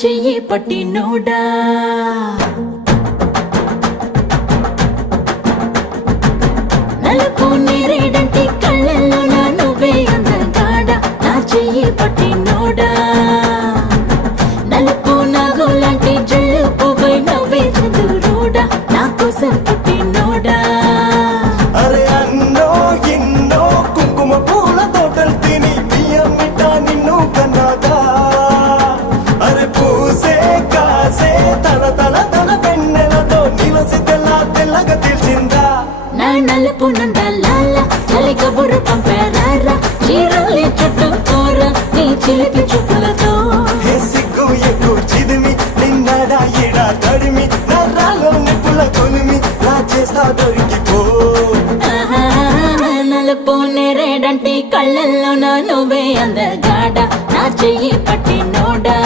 చెయ్యి పట్టినోడా నలుపు నేరేడంటి కళ్ళల్లో నా నువ్వే అందగాడ నా చెయ్యి పట్టినోడా నలుపు నాగులాంటి జల్లు పువ్వై నవ్వే చంద్రుడా నా కోసం పుట్టినోడా అరే అన్నో ఎన్నో కుంకుమ పూల తోటలు తిని మీ అమ్మిట నిన్ను కన్నాగా అరే పూసే కాసే తల తల తల వెన్నెలతో నిలసి తెల్లగా తెలిసిందా నా నలుపు నందలాల చలి కబురు పంపారా చీరలి చుట్టూ కూర నీ చిలిపి చూపులతో హే సిగ్గు ఎక్కు చిదిమి నిన్నడా ఎడా తడిమి నరాలో నిప్పుల కొలిమి నా చేస్తా దొరికిపో ఆహా, నలుపు నేరేడంటి కళ్ళల్లో నా నువ్వే అందగాడ నా చెయ్యి పట్టినోడా